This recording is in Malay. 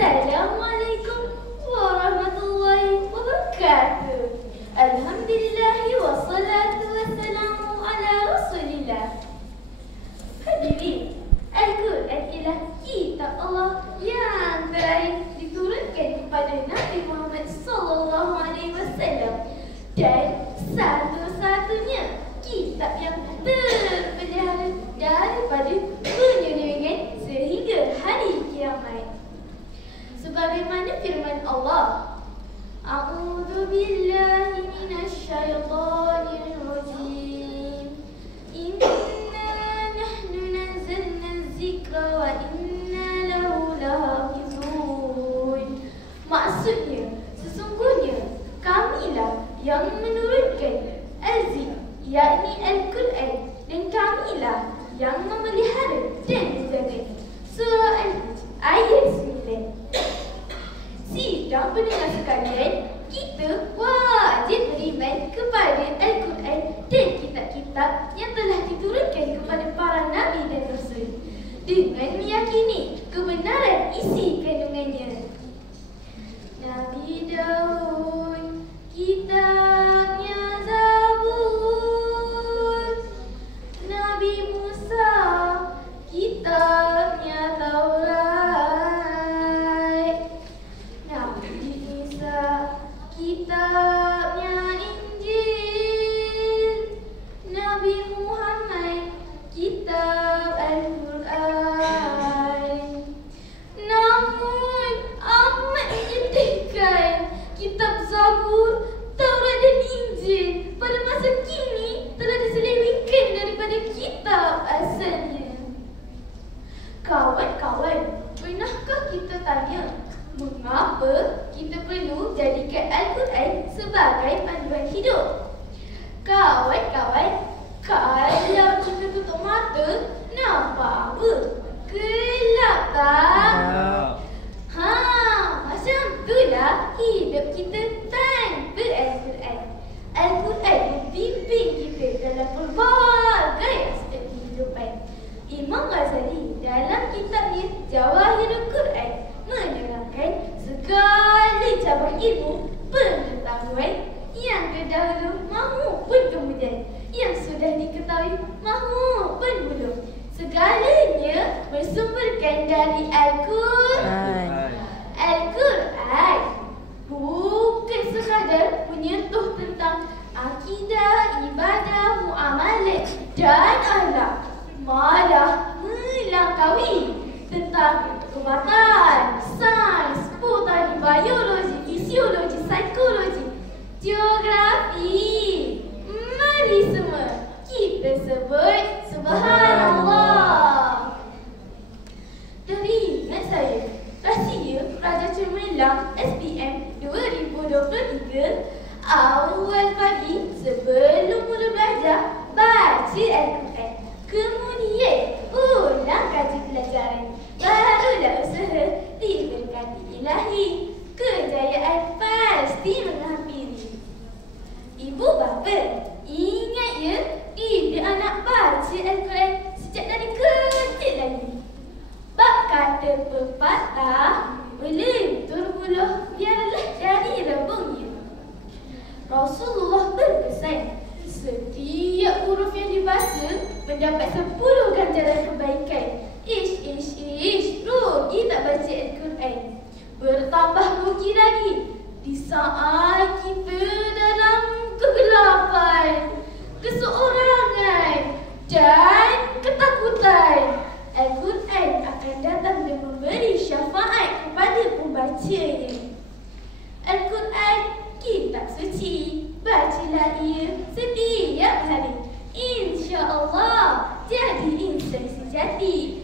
Assalamualaikum warahmatullahi wabarakatuh. Alhamdulillah wassalatu wassalamu ala Rasulillah. Hadirin, Al-Quran ialah kitab Allah yang terakhir diturunkan kepada Nabi Muhammad SAW dan satu-satunya kitab yang terpelihara daripada penyelewengan sehingga hari kiamat. Sebagaimana firman Allah, A'udzu billahi minasyaitonir rajim. Inna nahnu nazzalna dzikra wa inna lahu lahafizun. Maksudnya, sesungguhnya kamilah yang menurunkan al-Zik, yakni Al-Quran, dan kamilah yang memelihara dan menjaganya. Surah Al-Hajj ayat 9. Sidang pendengar sekalian, kita wajib beriman kepada Al-Quran dan kitab-kitab yang telah diturunkan kepada para Nabi dan Rasul dengan meyakini kebenaran isi kandungannya. Nabi Daud, kitabnya Zabur. Nabi Musa, kitabnya Taurat. Kitabnya Injil. Nabi Muhammad, kitab Al-Quran. Namun amat menyedihkan, kitab Zabur, Taurat dan Injil pada masa kini telah diselewengkan daripada kitab asalnya. Kawan-kawan, pernahkah kita tanya mengapa kita perlu jadikan Al-Quran sebagai panduan hidup? Kawan-kawan, kalau kita tutup mata, nampak apa? Gelap tak? Macam itulah hidup kita tanpa Al-Quran. Al-Quran membimbing kita dalam pelbagai aspek kehidupan. Imam Ghazali dalam kitabnya Jawahirul Quran menerangkan segala cabang ilmu pengetahuan yang terdahulu maupun kemudian, yang sudah diketahui maupun belum, segalanya bersumberkan dari Al-Quran. Al-Quran bukan sekadar menyentuh tentang akidah, ibadah, muamalat dan akhlak, malah melangkaui tentang perubatan, sains, botani, biologi, fisiologi, psikologi, geografi. Mari semua kita sebut Subhanallah. Teringat saya, rahsia Raja Cemerlang SPM 2023, awal pagi sebelum mula belajar, baca Al-Quran. Kemudian ulang kaji pelajaran. Barulah usaha diberkati ilahi. Kejayaan pasti menghampiri. Ibu bapa, ingat ya, didik anak baca Al-Quran sejak dari kecil lagi. Bab kata pepatah, melentur buluh biarlah dari rebungnya. Rasulullah berpesan, setiap huruf yang dibaca mendapat 10 ganjaran kebaikan. Ish, rugi tak baca Al-Quran. Bertambah rugi lagi di saat kita dalam kegelapan, keseorangan dan ketakutan. Al-Quran akan datang dan memberi syafaat kepada pembacanya. Al-Quran, kitab suci, bacalah ia setiap hari. InsyaAllah jadi insan sejati.